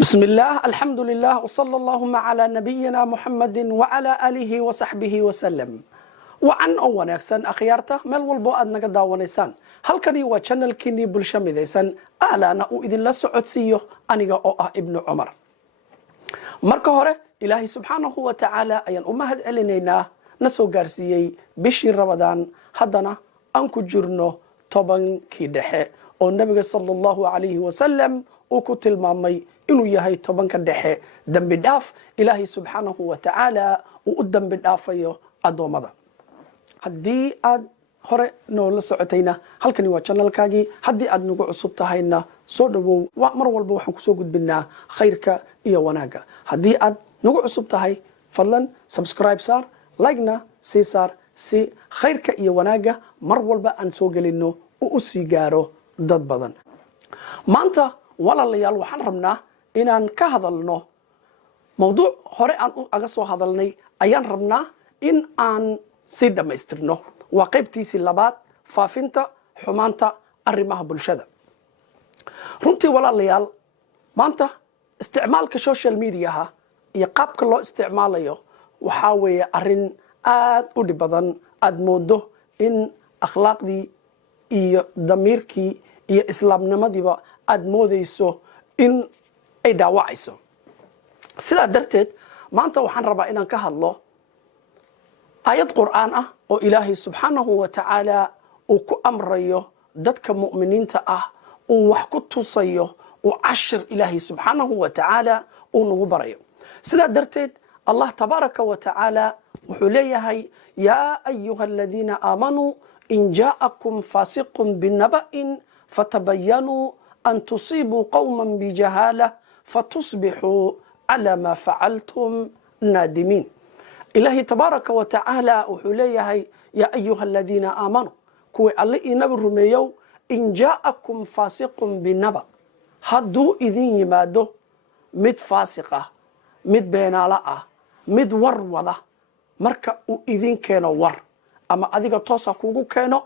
بسم الله الحمد لله وصلى اللهم على نبينا محمد وعلى آله وصحبه وسلم وعن wanaagsan akhyaarta meel walbo aad naga daawanaysaan halkani waa channelkeenii bulsho midaysan aalaana uu idinla socodsiiyo aniga oo ah ibnu cumar marka hore ilaahay subxaanahu wa tacaala ayaan u mahad celinaynaa na soo gaarsiiyey bishii rabadaan haddana aan ku jirno tobankii dhexe oo nabiga sallallahu alayhi wasallam uu ku tilmaamay inuu yahay tobanka dhexe dambi dhaaf ilaahay subxaanahu wa tacaala uu u dambi dhaafayo addoommada haddii aad hore noola socotayna halkani waa channelkaagii haddii aad nagu cusub tahayna soo dhawow mar walba waxaan kusoo gudbinaa khayrka iyo wanaagga haddii aad nagu cusub tahay fadlan subscribe saar like-na sii saar si khayrka iyo wanaagga mar walba aan soo gelino uu u sii gaaro dad badan maanta walaalayaal waxaan rabnaa inaan ka hadalno mawduuc hore aan aga soo hadalnay ayaan rabnaa in aan sii dhammaystirno waa qaybtiisii labaad faafinta xumaanta arrimaha bulshada runtii walaalayaal maanta isticmaalka social mediaha iyo qaabka loo isticmaalayo waxaa weeye arrin aad u dhib badan aad moodo in akhlaaqdii iyo damiirkii iyo islaamnimadiiba aad moodayso in ay dhaawacayso sidaa darteed maanta waxaan rabaa inaan ka hadlo aayad qur'aan ah oo ilaahay subxaanahu wa tacaala uu ku amrayo dadka mu'miniinta ah uu wax ku tusayo uu cashir ilaahay subxaanahu wa tacaala uu nagu barayo sidaa darteed allah tabaaraka wa tacaala wuxuu leeyahay yaa ayuha aladiina aamanuu in jaa'akum faasiqun binaba'in fatabayanuu an tusiibuu qawman bijahaalah fatusbixuu calaa maa facaltum naadimiin ilaahay tabaaraka wa tacaala wuxuu leeyahay yaa ayuha aladiina aamanuu kuwii alle inaba rumeeyow in jaa'akum faasiqun binaba hadduu idin yimaado mid faasiq ah mid beenaalo ah mid war wada marka uu idin keeno war ama adiga toosa kugu keeno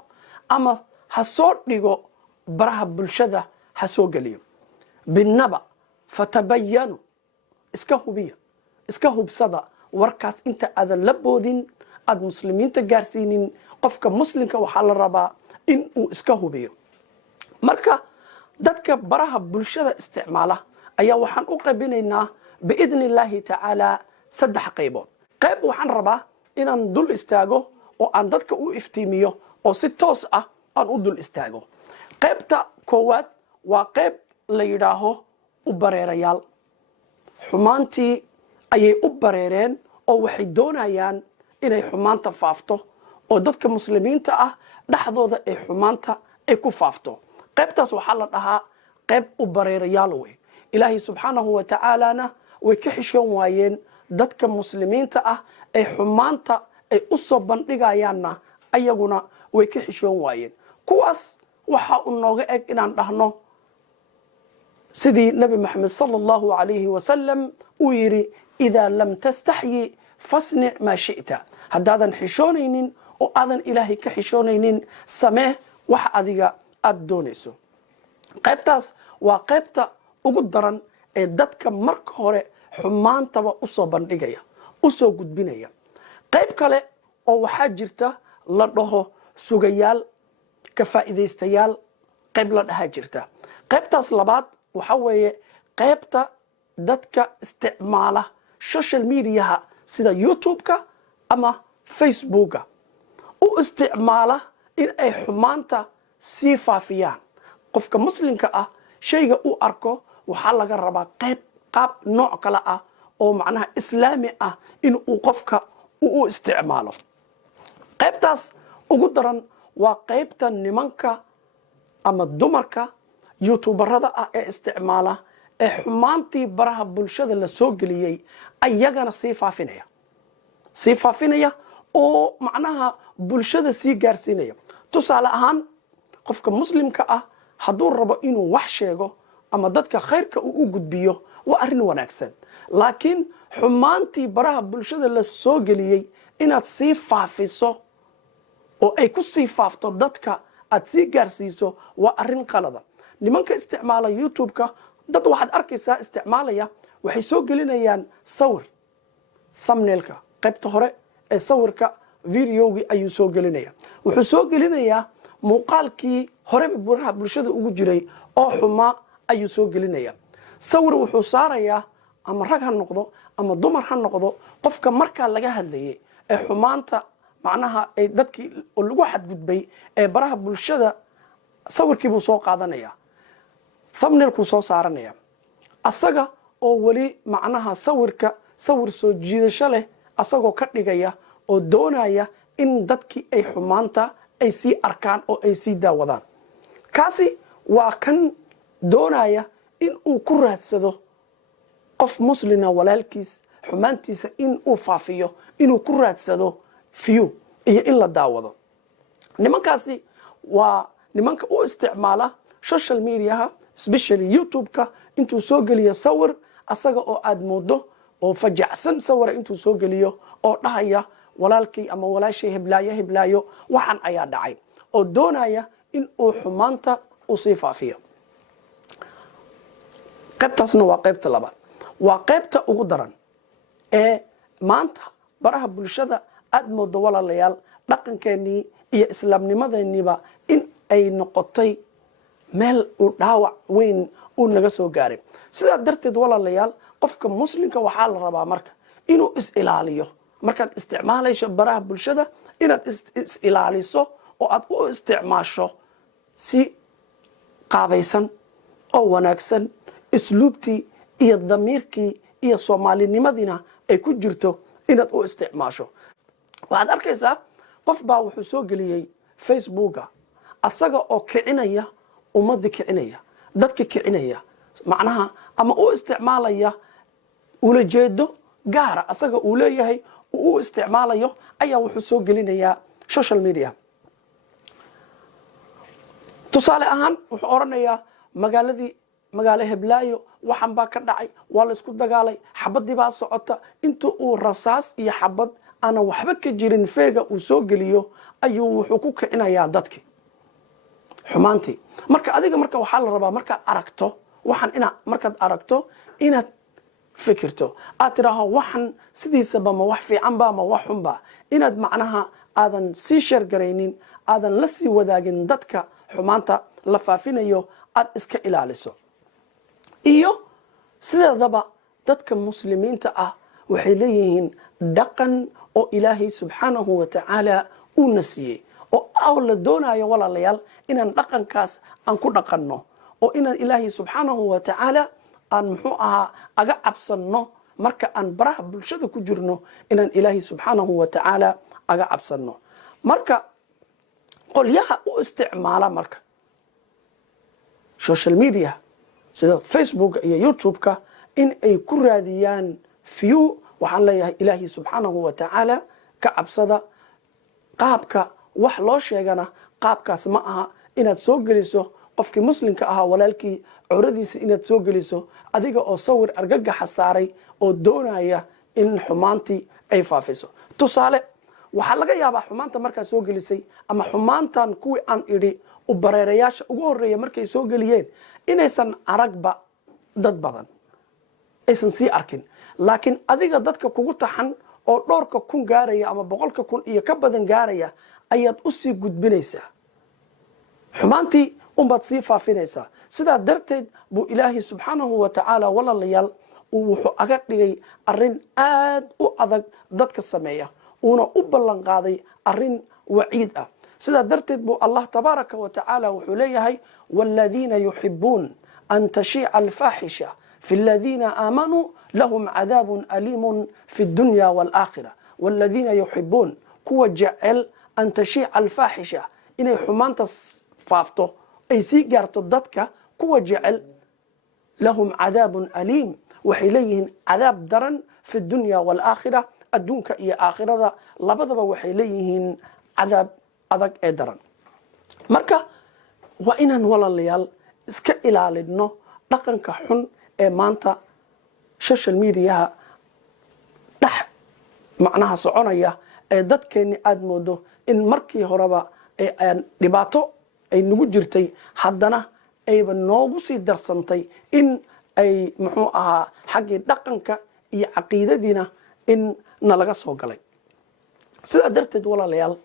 ama ha soo dhigo baraha bulshada ha soo geliyo binaba fatabayanu iska hubiya iska hubsada warkaas inta aadan la boodin aad muslimiinta gaarsiinin qofka muslimka waxaa la rabaa in uu iska hubiyo marka dadka baraha bulshada isticmaala ayaa waxaan u qaybinaynaa biidni illaahi tacaala 3 qaybood qayb waxaan rabaa inaan dul istaago oo aan dadka u iftiimiyo oo si toos ah aan u dul istaago qaybta koowaad waa qayb la yidhaaho u bareerayaal xumaantii ayay u bareereen oo waxay doonayaan inay xumaanta faafto oo dadka muslimiinta ah dhexdooda ay xumaanta ay ku faafto qaybtaas waxaa la dhahaa qayb u bareerayaal wey ilaahay subxaanahu wa tacaalana way ka xishoon waayeen dadka muslimiinta ah ay xumaanta ay u soo bandhigayaanna ayaguna way ka xishoon waayeen kuwaas waxa uu nooga eg inaan dhahno sidii nabi maxamed sallallahu alayhi wasallam uu yidhi idaa lam tastaxyi fasnic maa shi'ta haddaadan xishoonaynin oo aadan ilaahay ka xishoonaynin samee wax adiga aad doonayso qaybtaas waa qaybta ugu daran ee dadka marka hore xumaantaba u soo bandhigaya u soo gudbinaya qayb kale oo waxaa jirta la dhaho sugayaal ka faa'iidaystayaal qayb la dhahaa jirta qaybtaas labaad waxa weeye qaybta dadka isticmaala social mediaha sida youtube-ka ama facebooka u isticmaala in ay xumaanta sii faafiyaan qofka muslimka ah shayga u arko waxaa laga rabaa qaab nooc kale ah oo macnaha islaami ah in uu qofka u isticmaalo qaybtaas ugu daran waa qaybta nimanka ama dumarka youtuberada ah ee isticmaala ee xumaantii baraha bulshada la soo geliyey ayagana sii faafinaya oo macnaha bulshada sii gaarsiinaya tusaale ahaan qofka muslimka ah hadduu rabo inuu wax sheego ama dadka khayrka uu u gudbiyo waa arrin wanaagsan laakiin xumaantii baraha bulshada la soo geliyey inaad sii faafiso oo ay ku sii faafto dadka aad sii gaarsiiso waa arrin qalada nimanka isticmaala youtube-ka dad waxaad arkaysaa isticmaalaya waxay soo gelinayaan sawir thumbnailka qaybta hore ee sawirka videogii ayuu soo gelinaya wuxuu soo gelinayaa muuqaalkii hore baraha bulshada ugu jiray oo xumaa ayuu soo gelinaya sawir wuxuu saarayaa ama rag ha noqdo ama dumar ha noqdo qofka markaa laga hadlayay ee xumaanta macnaha ay dadkii lagu xadgudbay ee baraha bulshada sawirkii buu soo qaadanaya thumbnailku soo saaranaya asaga oo wali macnaha sawir soo jiidasho leh asagoo ka dhigaya oo doonaya in dadkii ay xumaanta ay sii arkaan oo ay sii daawadaan kaasi waa kan doonaya in uu ku raadsado qof muslina walaalkiis xumaantiisa in uu faafiyo inuu ku raadsado view iyo in la daawado nimankaasi waa nimanka u isticmaala social mediaha especially youtube-ka intuu soo geliyo sawir asaga oo aad moodo oo fajacsan sawira intuu soo geliyo oo dhahaya walaalkii ama walaashay heblaayo waxaan ayaa dhacay oo doonaya in uu xumaanta u sii faafiyo qaybtaasna waa qaybta labaad waa qaybta ugu daran ee maanta baraha bulshada aad moodo walaalayaal dhaqankeenii iyo islaamnimadeeniiba in ay noqotay meel uu dhaawac weyn uu naga soo gaaray sidaa darteed walaalayaal qofka muslimka waxaa la rabaa marka inuu is-ilaaliyo markaad isticmaalayso baraha bulshada inaad is-ilaaliso oo aad u isticmaasho si qaabaysan oo wanaagsan isluubtii iyo damiirkii iyo soomaalinimadiina ay ku jirto inaad u isticmaasho waxaad arkaysaa qof baa wuxuu soo geliyey facebooka asaga oo kicinaya ummadda kicinaya dadka kicinaya macnaha ama u isticmaalaya ulajeedo gaara asaga uu leeyahay uu u isticmaalayo ayaa wuxuu soo gelinayaa social media tusaale ahaan wuxuu oranayaa magaalo heblaayo waxan baa ka dhacay waa la isku dagaalay xabadii baa socota inta uu rasaas iyo xabad ana waxba ka jirin feega uu soo geliyo ayuu wuxuu ku kicinayaa dadkii xumaantii marka adiga marka waxaa la rabaa markaad aragto inaad fikirto aad tiraaho waxan sidiisaba ma wax fiican ba ma wax xun ba inaad macnaha aadan sii sheergaraynin aadan la sii wadaagin dadka xumaanta la faafinayo aad iska ilaaliso iyo sideedaba dadka muslimiinta ah waxay leeyihiin dhaqan oo ilaahay subxaanahu wa tacaala uu na siiyey oo la doonayo walaalayaal inaan dhaqankaas aan ku dhaqanno oo inaan ilaahay subxaanahu wa tacaala aan muxuu ahaa aga cabsanno marka aan baraha bulshada ku jirno inaan ilaahay subxaanahu wa tacaala aga cabsanno marka qolyaha u isticmaala marka social media sida facebook iyo youtube-ka in ay ku raadiyaan view waxaan leeyahay ilaahay subxaanahu wa tacaala ka cabsada qaabka wax loo sheegana qaabkaas ma aha inaad soo geliso qofkii muslimka ahaa walaalkii cawradiisa inaad soo geliso adiga oo sawir argagaxa saaray oo doonaya in xumaantii ay faafiso tusaale waxaa laga yaabaa xumaanta markaa soo gelisay ama xumaantan kuwii aan idhi u bareerayaasha ugu horeeya markay soo geliyeen inaysan aragba dad badan aysan sii arkin laakiin adiga dadka kugu taxan oo dhowrka kun gaaraya ama 100 kun iyo ka badan gaaraya ayaad u sii gudbinaysaa xumaantii umbaad sii faafinaysaa sidaa darteed buu ilaahay subxaanahu wa tacaala walaalayaal wuxuu aga dhigay arrin aad u adag dadka sameeya uuna u ballan qaaday arrin waciid ah sidaa darteed buu allah tabaaraka wa tacaala wuxuu leeyahay waaladiina yuxibuun an tashiica alfaaxisha fi aladiina aamanuu lahum cadaabun aliimun fi dunya waalaakhira waaladiina yuxibuun kuwa jecel an tashiica alfaaxisha inay xumaanta faafto ay sii gaarto dadka kuwa jecel lahum cadaabun aliim waxay leeyihiin cadaab daran fi dunya waalaakhira adduunka iyo aakhirada labadaba waxay leeyihiin cadaab adag ee daran marka waa inaan walaalayaal iska ilaalino dhaqanka xun ee maanta social mediaha dhex macnaha soconaya ee dadkeeni aad moodo in markii horeba dhibaato ay nagu jirtay haddana ayba noogu sii darsantay in ay muxuu ahaa xaggii dhaqanka iyo caqiidadiina in nalaga soo galay. sidaa darteed walaalayaal,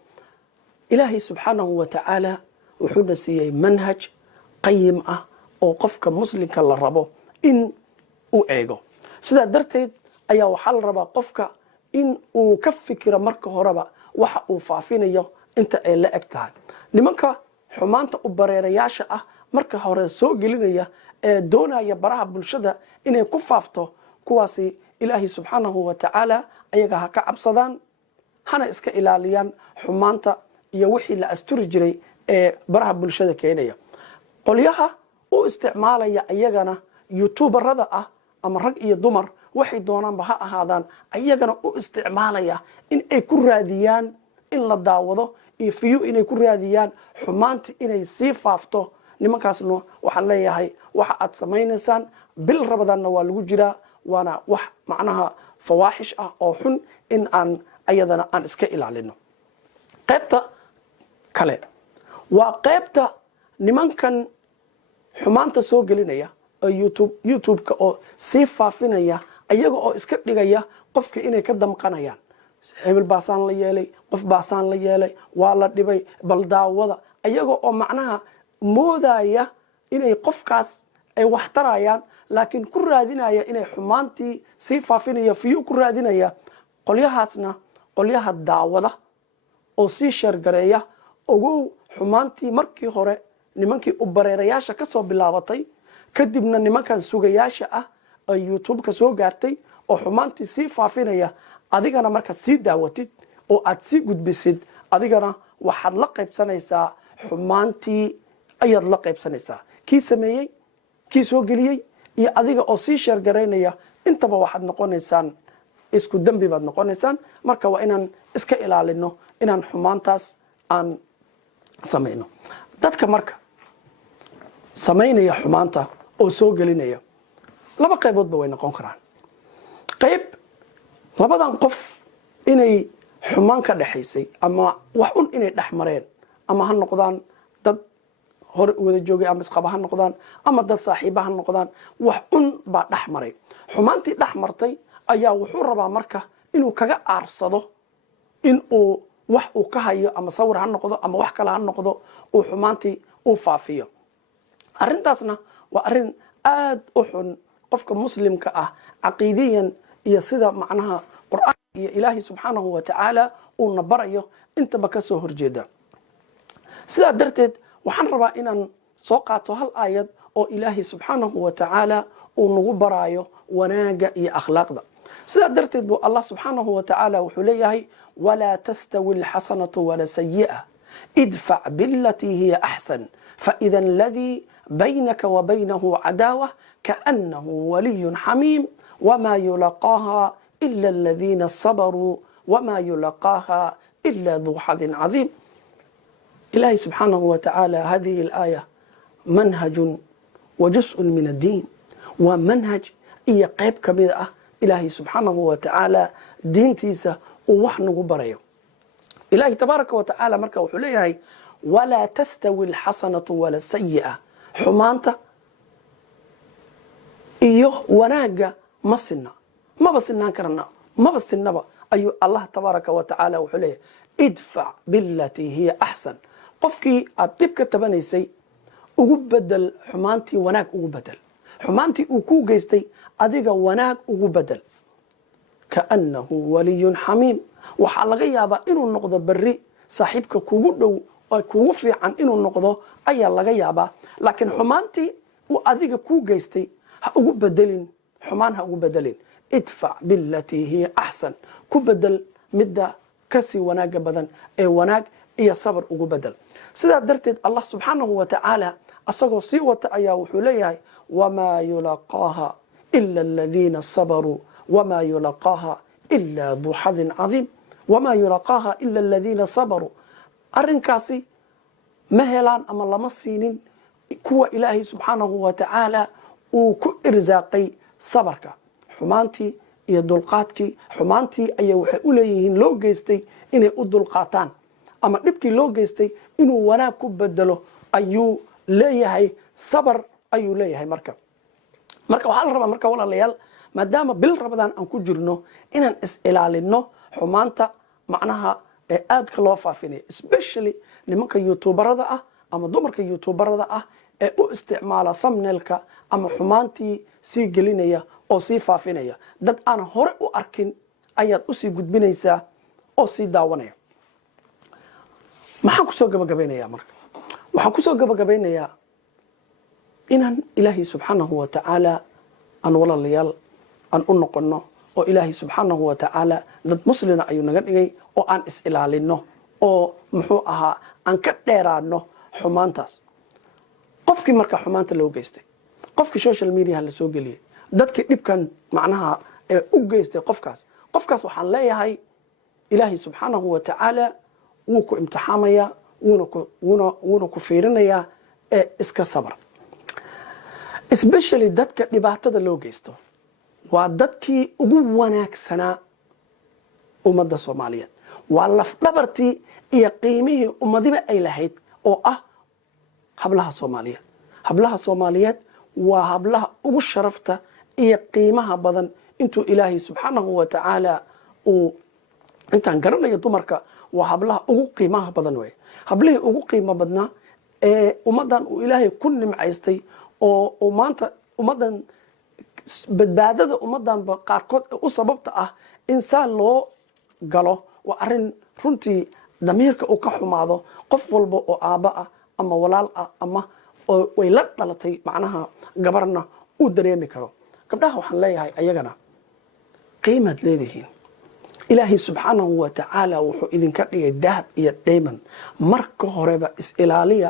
ilaahay subxaanahu wa tacaala wuxuuna siiyey manhaj qayim ah oo qofka muslimka la rabo in uu eego. sidaa darteed ayaa waxaa la rabaa qofka in uu ka fikiro marka horeba waxa uu faafinayo inta ay la eg tahay. nimanka xumaanta u bareerayaasha ah marka hore soo gelinaya ee doonaya baraha bulshada inay ku faafto, kuwaasi ilaahay subxaanahu wa tacaala ayaga ha ka cabsadaan, hana iska ilaaliyaan xumaanta iyo wixii la asturi jiray ee baraha bulshada keenaya. qolyaha u isticmaalaya ayagana youtuberada ah ama rag iyo dumar waxay doonaanba ha ahaadaan, ayagana u isticmaalaya in ay ku raadiyaan in la daawado iyo fiyo inay ku raadiyaan xumaanti inay sii faafto. nimankaasna waxaan leeyahay waxa aad samaynaysaan bil rabadaanna waa lagu jiraa, waana wax macnaha fawaaxish ah oo xun in aan ayadana aan iska ilaalino. qaybta kale waa qaybta nimankan xumaanta soo gelinaya oo youtube-ka oo sii faafinaya ayaga oo iska dhigaya qofka inay ka damqanayaan. hebel baasaan la yeelay, qof baasaan la yeelay, waa la dhibay, bal daawada, ayaga oo macnaha moodaya inay qofkaas ay wax tarayaan, laakiin ku raadinaya inay xumaantii sii faafinaya fiyo ku raadinaya. qolyahaasna qolyaha daawada oo sii sheergareeya, ogow xumaantii markii hore nimankii u bareerayaasha ka soo bilaabatay, kadibna nimankan sugayaasha ah ay youtube-ka soo gaartay oo xumaantii sii faafinaya. adigana markaad sii daawatid oo aad sii gudbisid, adigana waxaad la qaybsanaysaa xumaantii ayaad la qaybsanaysaa. kii sameeyey, kii soo geliyey iyo adiga oo sii sheergaraynaya, intaba waxaad noqonaysaan isku dembi baad noqonaysaan. marka waa inaan iska ilaalino inaan xumaantaas aan samayno. dadka marka samaynaya xumaanta oo soo gelinaya laba qayboodba way noqon karaan. qayb labadan qof inay xumaan ka dhexaysay ama wax un inay dhex mareen, ama ha noqdaan dad hore wada joogay ama isqaba ha noqdaan, ama dad saaxiiba ha noqdaan, wax un baa dhex maray. xumaantii dhex martay ayaa wuxuu rabaa marka inuu kaga aarsado, in uu wax uu ka hayo ama sawir ha noqdo ama wax kale ha noqdo, uu xumaantii uu faafiyo. arrintaasna waa arrin aad u xun. qofka muslimka ah caqiidiyan iyo sida macnaha qur'aanka iyo ilaahay subxaanahu wa tacaala uuna barayo intaba ka soo horjeeda. sidaa darteed waxaan rabaa inaan soo qaato hal aayad oo ilaahay subxaanahu wa tacaala uu nagu baraayo wanaaga iyo akhlaaqda. sidaa darteed buu allah subxaanahu wa tacaala wuxuu leeyahay walaa tastawi alxasanatu wala sayi'a idfac bilatii hiya axsan faida aladii baynaka wa baynahu cadaawa kaanahu waliyun xamiim wma yulaqaaha ila aladiina sabaruu wma yulaqaaha ila duu xadin cadiim. ilaahay subxaanahu wa tacaala hadihi alaaya manhajun wa jus-un min addiin, waa manhaj iyo qayb ka mid ah ilaahay subxaanahu wa tacaala diintiisa uu wax nagu barayo. ilaahay tabaaraka wa tacaala marka wuxuu leeyahay walaa tastawi alxasanatu wala sayi'a, xumaanta iyo wanaagga ma sinna, maba sinaan karna, maba sinnaba ayuu allah tabaaraka wa tacaala wuxuu leeyahay idfac bilatii hiya axsan. qofkii aad dhib ka tabanaysay ugu bedel xumaantii wanaag ugu bedel, xumaantii uu kuu geystay adiga wanaag ugu bedel. kaanahu waliyun xamiim, waxaa laga yaabaa inuu noqdo berri saaxiibka kugu dhow oo kugu fiican inuu noqdo ayaa laga yaabaa. laakiin xumaantii uu adiga kuu geystay ha ugu bedelin, xumaan ha ugu bedelin. idfac bilatii hiya axsan, ku bedel midda kasii wanaaga badan ee wanaag iyo sabr ugu bedel. sidaa darteed allah subxaanahu wa tacaala asagoo sii wata ayaa wuxuu leeyahay wamaa yulaqaaha ila aladiina sabaruu wamaa yulaqaaha ila duu xadin cadiim. wamaa yulaqaaha ila aladiina sabaruu, arrinkaasi ma helaan ama lama siinin kuwa ilaahay subxaanahu wa tacaala uu ku irsaaqay sabarka. xumaantii iyo dulqaadkii, xumaantii ayaa waxay u leeyihiin loo geystay inay u dulqaataan, ama dhibkii loo geystay inuu wanaag ku bedelo ayuu leeyahay, sabar ayuu leeyahay. marka marka waxaa la rabaa marka walaalayaal maadaama bil Ramadaan aan ku jirno inaan is ilaalino xumaanta macnaha ee aadka loo faafinayo especially nimanka youtuberada ah ama dumarka youtuberada ah ee u isticmaala thumbnailka ama xumaantii sii gelinaya oo sii faafinaya dad aan hore u arkin ayaad u sii gudbinaysaa oo sii daawanaya maxaan ku soo gabagabeynayaa marka waxaan ku soo gabagabeynayaa inaan ilaahay subxaanahu wa tacaala aan walaalayaal aan u noqono oo ilaahay subxaanahu wa tacaala dad muslina ayuu naga dhigay oo aan is ilaalino oo muxuu ahaa aan ka dheeraano xumaantaas qofkii marka xumaanta loo geystay qofkii social media la soo geliyay dadkii dhibkan macnaha ee u geystay qofkaas waxaan leeyahay ilaahay subxaanahu wa tacaala wuu ku imtixaamayaa wuuna ku fiirinayaa ee iska sabr especially dadka dhibaatada loo geysto waa dadkii ugu wanaagsanaa ummadda Soomaaliyeed waa laf dhabartii iyo qiimihii ummadiba ay lahayd oo ah hablaha Soomaaliyeed waa hablaha ugu sharafta iyo qiimaha badan intuu ilaahay subxaanahu wa tacaala uu intaan garanayo dumarka waa hablaha ugu qiimaha badan way hablihii ugu qiimo badnaa ee ummadan uu ilaahay ku nimcaystay oo maanta ummadan badbaadada ummadan qaarkood u sababta ah insaan loo galo waa arin runtii damiirka uu ka xumaado qof walba oo aaba ah ama walaal ah ama way la dhalatay macnaha gabarna uu dareemi karo gabdhaha waxaan leeyahay ayagana qiimad leedihiin ilaahay subxaanahu wa tacaala wuxuu idinka dhigay dahab iyo diamond marka horeba is ilaaliya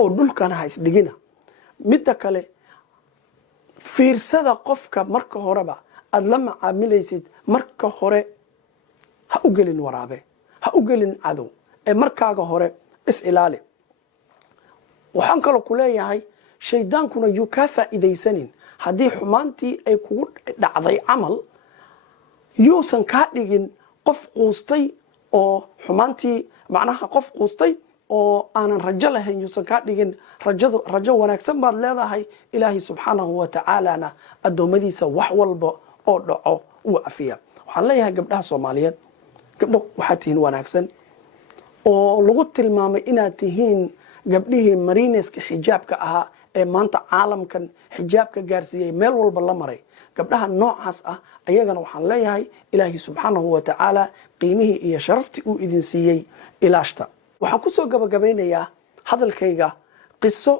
oo dhulkana ha isdhigina midda kale fiirsada qofka marka horeba aad la macaamilaysid marka hore ha u gelin waraabe ha u gelin cadow ee markaaga hore is ilaali waxaan kaloo ku leeyahay shaydaankuna yuu kaa faa'iidaysanin haddii xumaantii ay kugu dhacday camal yuusan kaa dhigin qof quustay oo xumaantii macnaha qof quustay oo aanan rajo lahayn yuusan kaa dhigin rajo wanaagsan baad leedahay ilaahay subxaanahu wa tacaalana addoommadiisa wax walba oo dhaco uu afiya waxaan leeyahay gabdhaha Soomaaliyeed gabdho waxaad tihiin wanaagsan oo lagu tilmaamay inaad tihiin gabdhihii marineska xijaabka ahaa ee maanta caalamkan xijaabka gaarsiiyey meel walba la maray gabdhaha noocaas ah ayagana waxaan leeyahay ilaahay subxaanahu wa tacaala qiimihii iyo sharaftii uu idin siiyey ilaashta waxaan ku soo gabagabeynayaa hadalkayga qiso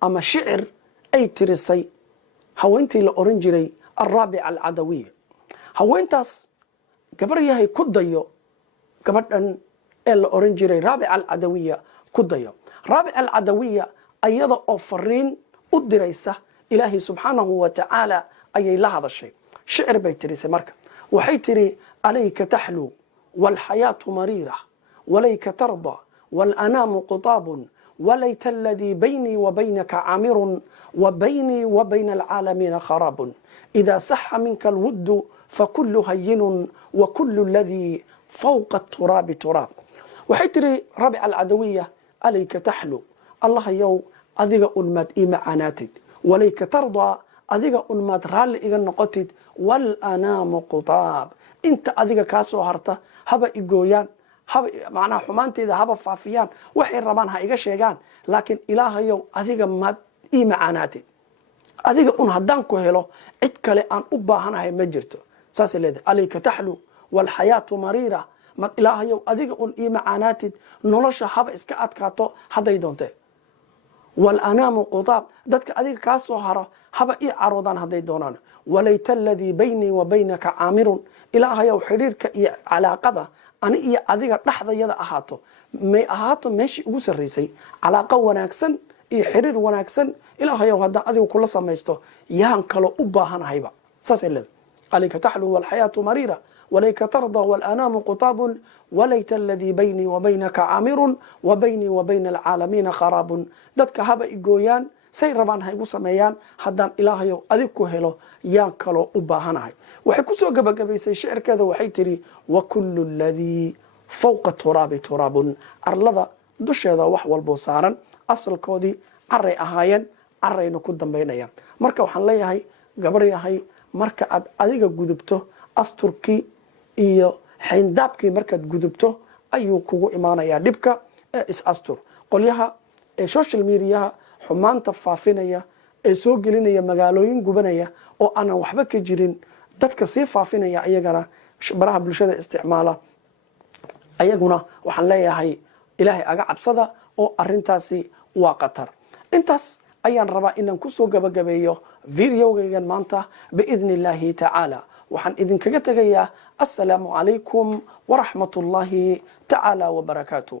ama shicir ay tirisay haweentii la oran jiray Araabica Alcadawiya haweentaas gabar yahay ku dayo gabadhan ee la oran jiray Raabica Alcadawiya ku dayo Raabica Alcadawiya ayada oo fariin u diraysa ilaahay subxaanahu wa tacaala ayay la hadashay shicir bay tirisay marka waxay tiri alayka tahlu wal hayatu marira walayka tarda wal anamu qitab وليت الذي بيني وبينك عامر وبيني وبين العالمين خراب إذا صح منك الود فكل هين وكل الذي فوق التراب تراب وحيتري ربع العدوية عليك تحلو الله يو أذيك ألمات إيما عناتد وليك ترضى أذيك ألمات رال إيغا نقطد والأنام قطاب انت أذيك كاسو هرتا هبا إيقويان macnaha xumaanteeda haba faafiyaan waxay rabaan ha iga sheegaan laakiin ilaahayow adiga maad ii macaanaatid adiga un haddaan ku helo cid kale aan u baahanahay ma jirto saasay leedahay alayka taxlu walxayaatu mariira mad ilaahayow adiga un ii macaanaatid nolosha haba iska adkaato hadday doontee walanaamu qudaab dadka adiga kaa soo haro haba ii caroodaan hadday doonaan walayta aladii baynii wa baynaka caamirun ilaahayow xidhiirka iyo calaaqada ani iyo adiga dhaxdayada ahaato may ahaato meeshii ugu sarreysay calaaqo wanaagsan iyo xiriir wanaagsan ilaahayow haddaan adigu kula samaysto yaan kaloo u baahanahayba saasay leedahay alayka taxlu walxayaatu mariira walayka tarda walanaamu qutaabun walayta aladii baynii wa baynaka caamirun wa baynii wa bayna alcaalamiina kharaabun dadka haba igooyaan say rabaan ha igu sameeyaan haddaan ilaahayow adig ku helo yaan kaloo u baahanahay waxay ku soo gabagabaysay shicirkeeda waxay tiri wa kullu alladii fawqa turaabi turaabun arlada dusheeda wax walboo saaran asalkoodii caray ahaayeen carayna ku dambaynayaan. marka waxaan leeyahay gabar yahay marka aad adiga gudubto asturkii iyo xayndaabkii markaad gudubto ayuu kugu imaanayaa dhibka. is astur qolyaha social media xumaanta faafinaya soo gelinaya magaalooyin gubanaya oo aanan waxba ka jirin dadka sii faafinaya ayagana baraha bulshada isticmaala ayaguna waxaan leeyahay ilaahay aga cabsada oo arintaasi waa qatar. intaas ayaan rabaa inaan ku soo gabagabeeyo videogaygan maanta biidni illaahi tacaala. waxaan idinkaga tegayaa assalaamu calaykum waraxmatullaahi tacaala wabarakaatuh.